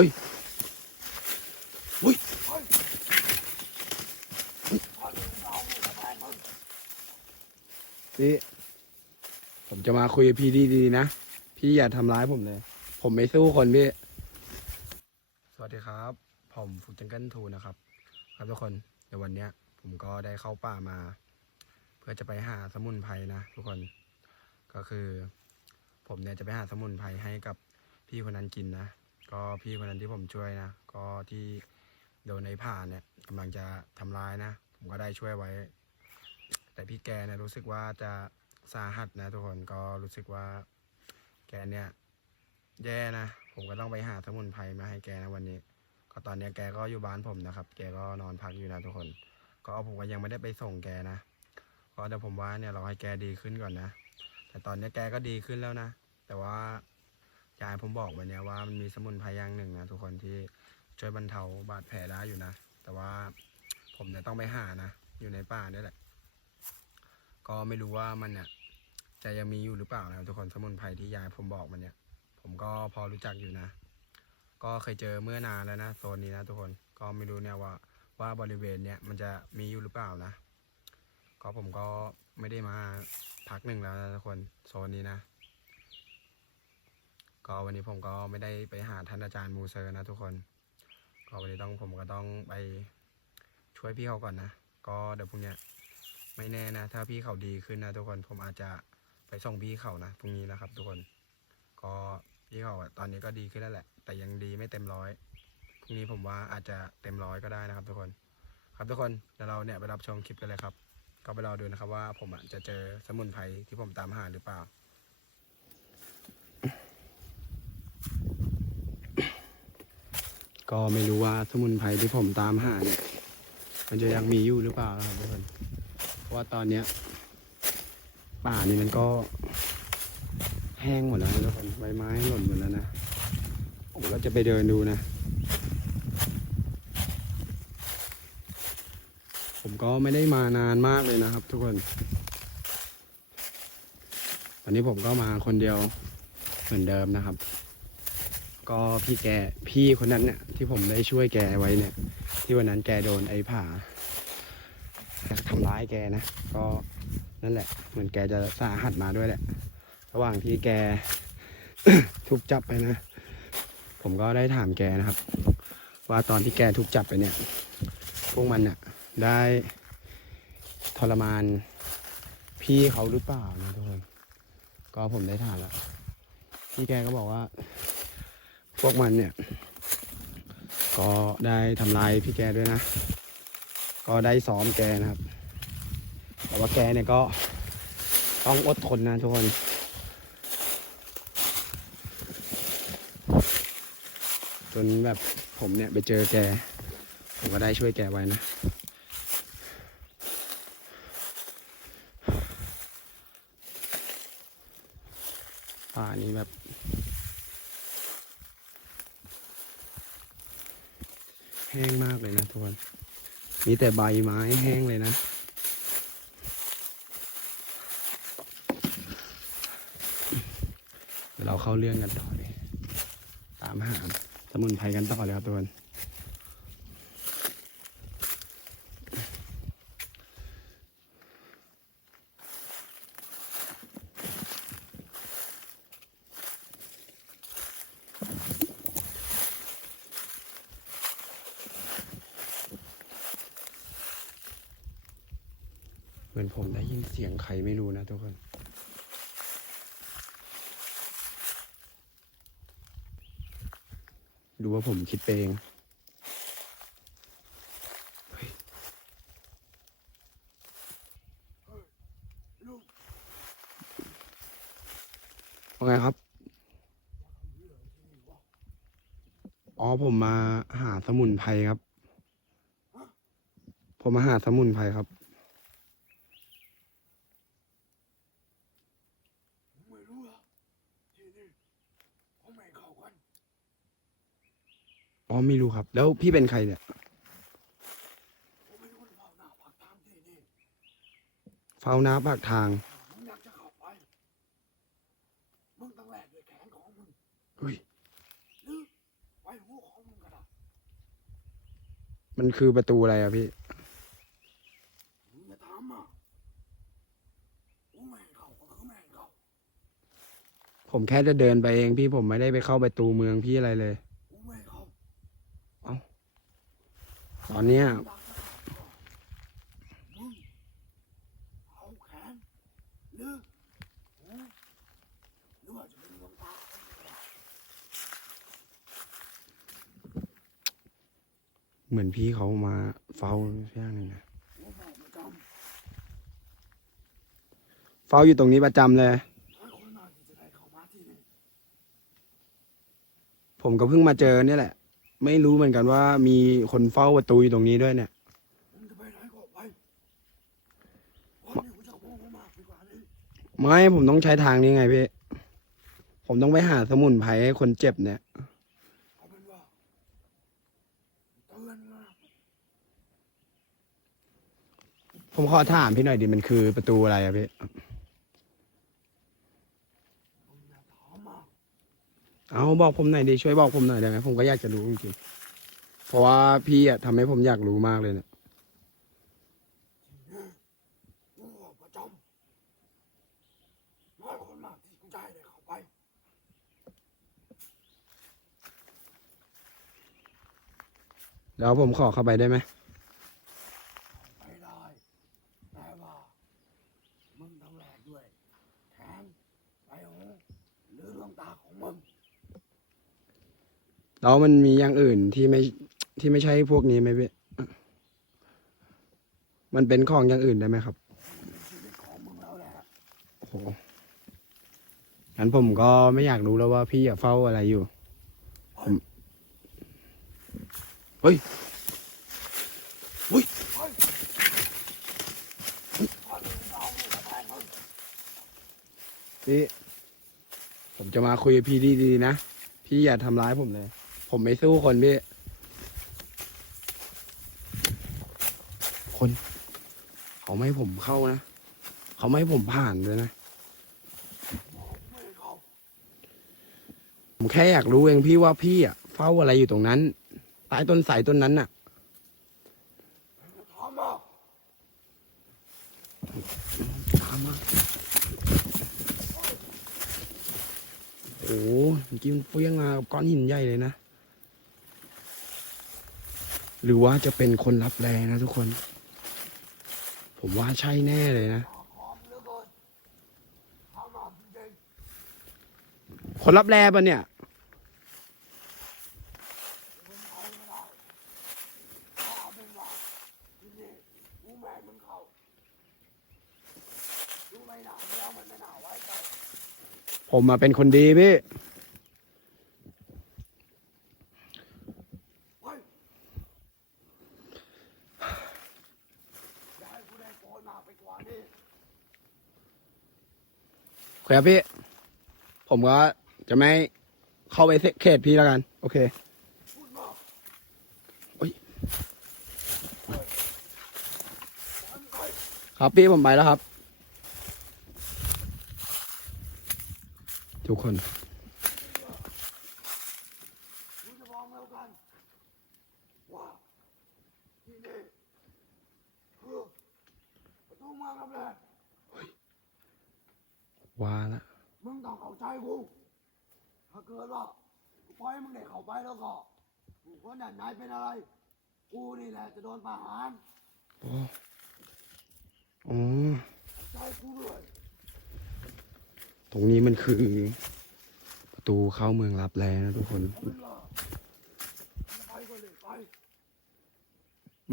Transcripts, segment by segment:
ฮ้ยเฮ้ยพี่ผมจะมาคุยกับพี่ดีๆนะ พี่อย่าทำร้ายผมเลย ผมไม่สู้คนพี่ สวัสดีครับ ผมฟุกจังเกิลทูนะครับ ครับทุกคนในวันเนี้ย ผมก็ได้เข้าป่ามา เพื่อจะไปหาสมุนไพรนะทุกคน ก็คือ ผมเนี่ยจะไปหาสมุนไพรให้กับพี่คนนั้นกินนะ ก็พี่คนนั้นที่ผมช่วยนะ ก็ที่โดนในผ่านเนี่ยกำลังจะทำร้ายนะ ผมก็ได้ช่วยไว้ แต่พี่แกเนี่ยรู้สึกว่าจะสาหัสนะทุกคนก็รู้สึกว่าแกเนี่ย แย่นะ ผมก็ต้องไปหาสมุนไพรมาให้แกนะวันนี้ ก็ตอนนี้แกก็อยู่บ้านผมนะครับ แกก็นอนพักอยู่นะทุกคน ก็ผมก็ยังไม่ได้ไปส่งแกนะก็เดี๋ยวผมว่าเนี่ยเราให้แกดีขึ้นก่อนนะ แต่ตอนนี้แกก็ดีขึ้นแล้วนะ แต่ว่า ยายผมบอกวันเนี้ยว่ามันมีสมุนไพรอย่างหนึ่งนะทุกคนที่ช่วยบรรเทาบาดแผลได้อยู่นะ แต่ว่าผมเนี่ยต้องไปหานะ อยู่ในป่านี่แหละ ก็ไม่รู้ว่ามันเนี่ยจะยังมีอยู่หรือเปล่านะครับทุกคนสมุนไพรที่ยายผมบอกมันเนี่ย ผมก็พอรู้จักอยู่นะ ก็เคยเจอเมื่อนานแล้วนะโซนนี้นะทุกคนก็ไม่รู้เนี่ยว่าว่าบริเวณเนี่ยมันจะมีอยู่หรือเปล่านะก็ผมก็ไม่ได้มาพักหนึ่งแล้วนะทุกคนโซนนี้นะ ก็วันนี้ผมก็ไม่ได้ไปหาท่านอาจารย์มูเซอร์นะทุกคน ก็วันนี้ต้องผมก็ต้องไปช่วยพี่เขาก่อนนะ ก็เดี๋ยวพรุ่งนี้ไม่แน่นะ ถ้าพี่เขาดีขึ้นนะทุกคน ผมอาจจะไปส่งพี่เขานะพรุ่งนี้นะครับ ทุกคน ก็พี่เขาตอนนี้ก็ดีขึ้นแล้วแหละ แต่ยังดีไม่เต็มร้อย พรุ่งนี้ผมว่าอาจจะเต็มร้อยก็ได้นะครับ ทุกคน ครับทุกคนเดี๋ยวเราเนี่ยไปรับชมคลิปกันเลยครับ ก็ไปรอดูนะครับว่าผมจะเจอสมุนไพรที่ผมตามหาหรือเปล่า ก็ไม่รู้ว่าสมุนไพรที่ผมตามหาเนี่ย มันจะยังมีอยู่หรือเปล่าครับทุกคนเพราะว่าตอนเนี้ยป่านี่มันก็ แห้งหมดแล้วนะทุกคนใบไม้หล่นหมดแล้วนะผมก็จะไปเดินดูนะ ผมก็ไม่ได้มานานมากเลยนะครับ ทุกคนวันนี้ผมก็มาคนเดียวเหมือนเดิมนะครับ ก็พี่แกพี่คนนั้นเนี่ยที่ผมได้ช่วยแกไว้เนี่ย ที่วันนั้นแกโดนไอ้ผาทำร้ายแกนะ ก็นั่นแหละ เหมือนแกจะสาหัสมาด้วยแหละ ระหว่างที่แกถูกจับไปนะ ผมก็ได้ถามแกนะครับ ว่าตอนที่แกถูกจับไปเนี่ย พวกมันเนี่ยได้ทรมานพี่เขาหรือเปล่านะทุกคนก็ผมได้ถามแล้วพี่แกก็บอกว่า พวกมันเนี่ย ก็ได้ทำลายพี่แกด้วยนะ ก็ได้ซ้อมแกนะครับ แต่ว่าแกเนี่ยก็ต้องอดทนนะทุกคน จนแบบผมเนี่ยไปเจอแก ผมก็ได้ช่วยแกไว้นะ ป่านี้แบบ แห้งมากเลยนะทุกคน มีแต่ใบไม้แห้งเลยนะเดี๋ยวเราเข้าเรื่องกันต่อเลย ตามหาสมุนไพรกันต่อเลยครับทุกคน มือนผมได้ยินเสียงใครไม่รู้นะทุกคนดูว่าผมคิดไปเองว่าไงครับ อ๋อผมมาหาสมุนไพรครับ ผมมาหาสมุนไพรครับ ไม่รู้ละที่นี่เขาไม่เข้ากัน อ๋อ ไม่รู้ครับ แล้วพี่เป็นใครเนี่ยเฝ้าน้าปากทางเฮ้ยมันคือประตูอะไรอะพี่ผมแค่จะเดินไปเองพี่ผมไม่ได้ไปเข้าประตูเมืองพี่อะไรเลย กูไม่ให้เข้า ต อนเนี้ยเหมือนพี่เขามาเฝ้าสักอย่างหนึ่งนะเฝ้าอยู่ตรงนี้ประจำเลย ผมก็เพิ่งมาเจอเนี่ยแหละ ไม่รู้เหมือนกันว่ามีคนเฝ้าประตูอยู่ตรงนี้ด้วยเนี่ยมึงจะไปไหนก็ไปวันนี้กูจะมองมากดีกว่านี้ไม่ผมต้องใช้ทางนี้ไงพี่ ผมต้องไปหาสมุนไพรให้คนเจ็บเนี่ยเอาเป็นว่าเตือนนะผมขอถามพี่หน่อยดิมันคือประตูอะไรอะพี่ มึงอย่าถามมาก เอาบอกผมหน่อยดิช่วยบอกผมหน่อยได้ไหมผมก็อยากจะรู้จริงๆเพราะว่าพี่อะทำให้ผมอยากรู้มากเลยเนี่ยกูบอกประจำน้อยคนมากที่กูจะให้ได้เข้าไปแล้วผมขอเข้าไปได้ไหมได้ แต่ว่า มึงต้องแลกด้วยแขนไปหูหรือดวงตาของมึง แล้ว มันมีอย่างอื่นที่ไม่ที่ไม่ใช่พวกนี้ไหมพี่มันเป็นของอย่างอื่นได้ไหมครับโอ้โหงั้นผมก็ไม่อยากรู้แล้วว่าพี่อะเฝ้าอะไรอยู่ผมเฮ้ยพี่ผมจะมาคุยกับพี่ดีๆนะ พี่อย่าทำร้ายผมเลย ผมไม่สู้คนพี่ คนเขาไม่ให้ผมเข้านะ เขาไม่ให้ผมผ่านเลยนะไม่ให้เขาผมแค่อยากรู้เองพี่ว่าพี่อะ เฝ้าอะไรอยู่ตรงนั้นใต้ต้นสายต้นนั้นน่ะถามมาตามมาโอ้โหเมื่อกี้มันเฟี้ยงมากับก้อนหินใหญ่เลยนะ หรือว่าจะเป็นคนรับแรงนะทุกคน ผมว่าใช่แน่เลยนะ คนรับแรงปะเนี่ยๆมึงเอาไม่ได้ถ้าเป็นว่าที่นี่กูแม่งมึงเข้าดูไม่น่าแล้วมันไม่น่าไว้ใจ ผมมาเป็นคนดีพี่ เฮ้ยอย่าให้กูได้โกนมากไปกว่านี้ ครับพี่ ผมก็จะไม่เข้าไปเขตพี่แล้วกัน โอเคพูดมากอุ๊ยเฮ้ยทำไงครับพี่ผมไปแล้วครับ ทุกคน กูจะบอกแล้วกัน ว่าที่นี่คือประตูเมืองรับแล ว่าละมึงต้องเข้าใจกูถ้าเกิดว่ากูปล่อยให้มึงได้เข้าไปแล้วก็กูคนนั้นนายเป็นอะไร กูนี่แหละจะโดนประหารโอ้อ๋อเข้าใจกูด้วยตรงนี้มันคือ ประตูเข้าเมืองรับแลนะทุกคนมึงล่ะจะไปก็เลยไป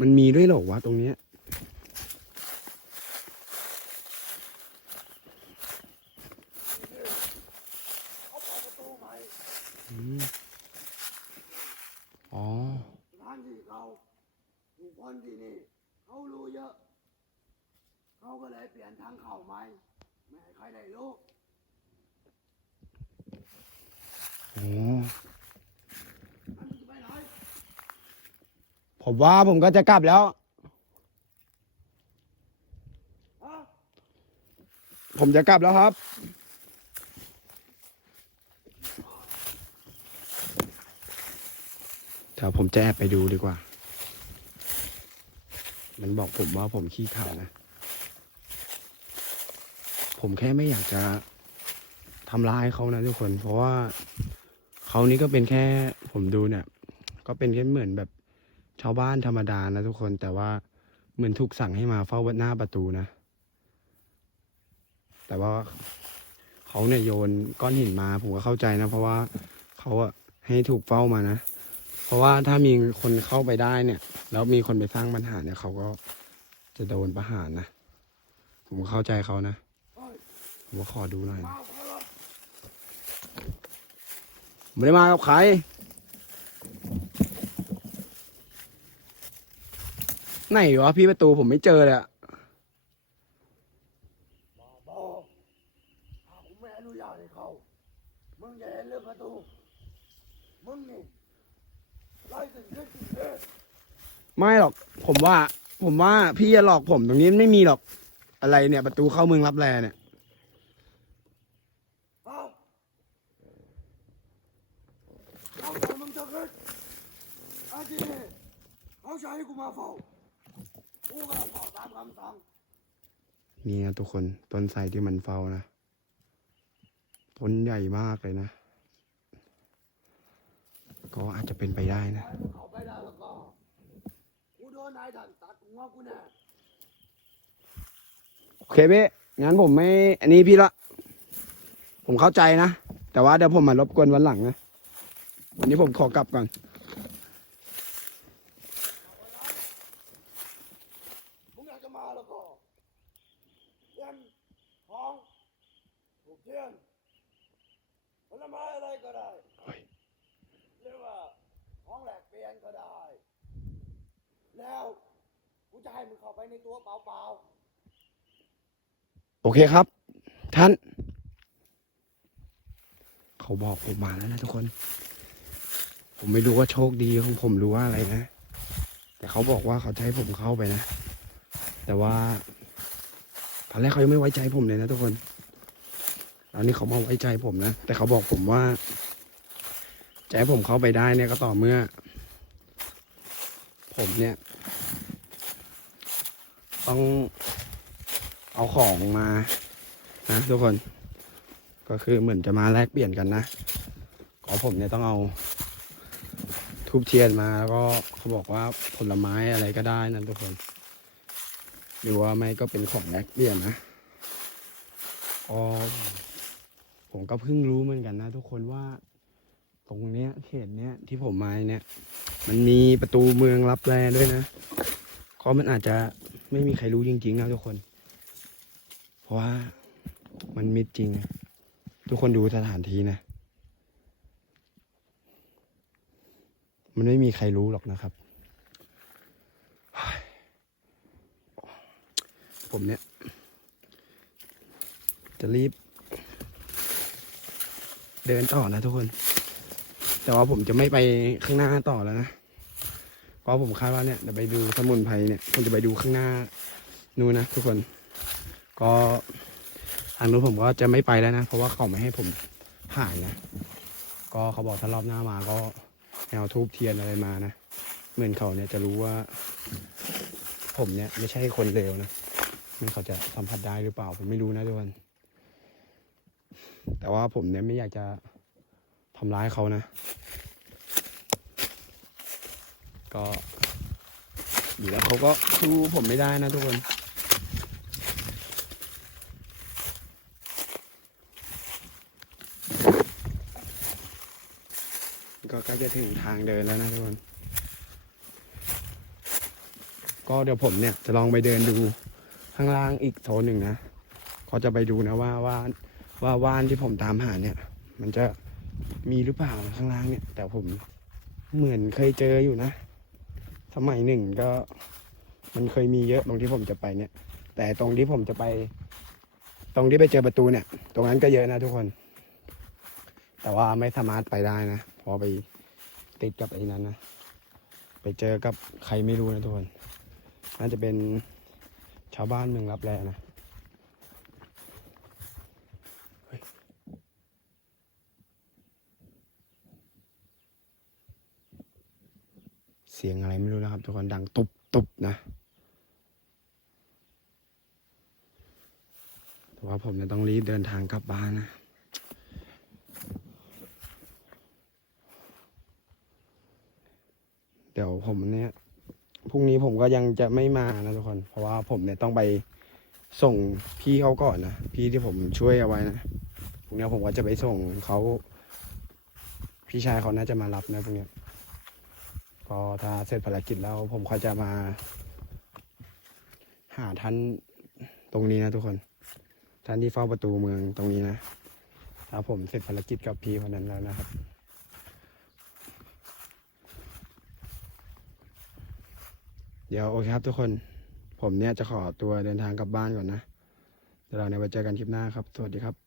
มันมีด้วยเหรอวะตรงเนี้ย เขาเปิดประตูใหม่ อืมอ๋อสถานที่เราผู้คนที่นี่เขารู้เยอะ เขาก็เลยเปลี่ยนทางเข้าใหม่ไม่ให้ใครได้รู้อ๋ออันนี้จะไปไหนผมว่าผมก็จะกลับแล้ว ฮะผมจะกลับแล้วครับ เดี๋ยวผมจะแอบไปดูดีกว่า มันบอกผมว่าผมขี้ขาดนะ ผมแค่ไม่อยากจะทำร้ายเขานะทุกคน เพราะว่าเขานี่ก็เป็นแค่ผมดูเนี่ย ก็เป็นแค่เหมือนแบบชาวบ้านธรรมดานะทุกคน แต่ว่าเหมือนถูกสั่งให้มาเฝ้าหน้าประตูนะ แต่ว่าเขาเนี่ยโยนก้อนหินมาผมก็เข้าใจนะ เพราะว่าเขาอะให้ถูกเฝ้ามานะ เพราะว่าถ้ามีคนเข้าไปได้เนี่ย แล้วมีคนไปสร้างปัญหาเนี่ยเขาก็จะโดนประหารนะ ผมเข้าใจเขานะ ผมขอดูหน่อยนะไม่ได้มากับใครไหนวะพี่ประตูผมไม่เจอเลยอะมึงอย่าเห็นเรื่องประตู มึงนี่ ไม่หรอก ผมว่า ผมว่าพี่จะหลอกผมตรงนี้ไม่มีหรอก อะไรเนี่ย ประตูเข้าเมืองรับแลเนี่ยเอาเอาแต่มึงจะขึ้นอาทีนี้เขาใช้ให้กูมาเฝ้ากูก็เฝ้าตามคำสั่งนี่นะทุกคนต้นไทรที่มันเฝ้านะต้นใหญ่มากเลยนะ ก็อาจจะเป็นไปได้นะให้มึงเข้าไปได้แล้วก็กูโดนนายท่านตัดหัวกูแน่โอเคพี่งั้นผมไม่ อันนี้พี่ละ ผมเข้าใจนะ แต่ว่าเดี๋ยวผมมารบกวนวันหลังนะ วันนี้ผมขอกลับก่อนมึงอยากจะมาแล้วก็เทียนทองถูกเทียนผลไม้อะไรก็ได้ เฮ้ย เรียกว่าของแหลกเปลี่ ยนก็ได้ แล้วกูจะให้มึงเข้าไปในตัวเปล่าโอเคครับ ท่าน เขาบอกผมมาแล้วนะทุกคน ผมไม่รู้ว่าโชคดีของผมหรู้ว่าอะไรนะ แต่เขาบอกว่าเขาจะให้ผมเข้าไปนะ แต่ว่าตอนแรกเขายังไม่ไว้ใจผมเลยนะทุกคนตอนนี้เขามาไว้ใจผมนะ แต่เขาบอกผมว่าจะให้ผมเข้าไปได้เนี่ยก็ต่อเมื่อ ผมเนี่ย ต้องเอาของมานะทุกคน ก็คือเหมือนจะมาแลกเปลี่ยนกันนะก็ผมเนี่ยต้องเอาทูบเทียนมาแล้วก็เขาบอกว่าผลไม้อะไรก็ได้นะทุกคน หรือว่าไม่ก็เป็นของแลกเปลี่ยนนะก็ผมก็เพิ่งรู้เหมือนกันนะ ทุกคนว่าตรงเนี้ยเขตเนี้ยที่ผมมาเนี่ย มันมีประตูเมืองรับแลด้วยนะก็มันอาจจะไม่มีใครรู้จริงๆนะทุกคน เพราะว่ามันมิดจริง ทุกคนดูสถานที่นะ มันไม่มีใครรู้หรอกนะครับ ผมเนี่ย จะรีบ เดินต่อนะทุกคน แต่ว่าผมจะไม่ไปข้างหน้าต่อแล้วนะเพราะผมคาดว่าเนี่ยเดี๋ยวไปดูสมุนไพรเนี่ยผมจะไปดูข้างหน้านู่นนะทุกคน ก็ทางนู้นผมก็จะไม่ไปแล้วนะ เพราะว่าเขาไม่ให้ผมผ่านนะ ก็เขาบอกถ้ารอบหน้ามาก็เอาทูบเทียนอะไรมานะเหมือนเขาเนี่ยจะรู้ว่า ผมเนี่ยไม่ใช่คนเลวนะมันเขาจะสัมผัสได้หรือเปล่าผมไม่รู้นะทุกคนแต่ว่าผมเนี่ยไม่อยากจะ ทำร้ายเขานะ ก็อยู่แล้วเขาก็สู้ผมไม่ได้นะทุกคนก็ใกล้จะถึงทางเดินแล้วนะทุกคน ก็เดี๋ยวผมเนี่ยจะลองไปเดินดูข้างล่างอีกโซนหนึ่งนะ ก็จะไปดูนะว่าว่าว่าว่านที่ผมตามหาเนี่ย มันจะ มีหรือเปล่าข้างล่างเนี่ย แต่ผมเหมือนเคยเจออยู่นะ สมัยหนึ่งก็ มันเคยมีเยอะตรงที่ผมจะไปเนี่ย แต่ตรงที่ผมจะไป ตรงที่ไปเจอประตูเนี่ย ตรงนั้นก็เยอะนะทุกคน แต่ว่าไม่สามารถไปได้นะพอไปติดกับไอ้นั้นนะไปเจอกับใครไม่รู้นะทุกคนน่าจะเป็นชาวบ้านเมืองรับแลนะียงอะไรไม่รู้นะครับ ทุกคนดังตุบตุบนะแต่ว่าผมจะต้องรีบเดินทางกลับบ้านนะเดี๋ยวผมเนี่ยพรุ่งนี้ผมก็ยังจะไม่มานะทุกคน เพราะว่าผมเนี่ยต้องไปส่งพี่เขาก่อนนะพี่ที่ผมช่วยเอาไว้นะพรุ่งนี้ผมก็จะไปส่งเขาพี่ชายเขาน่าจะมารับนะพรุ่งนี้ ก็ถ้าเสร็จภารกิจแล้วผมก็จะมา หาท่านตรงนี้นะทุกคน ท่านที่เฝ้าประตูเมืองตรงนี้นะถ้าผมเสร็จภารกิจกับพี่คนนั้นแล้วนะครับเดี๋ยวโอเคครับทุกคน ผมเนี่ยจะขอตัวเดินทางกลับบ้านก่อนนะ เดี๋ยวเราเนี่ยไปเจอกันคลิปหน้าครับ สวัสดีครับ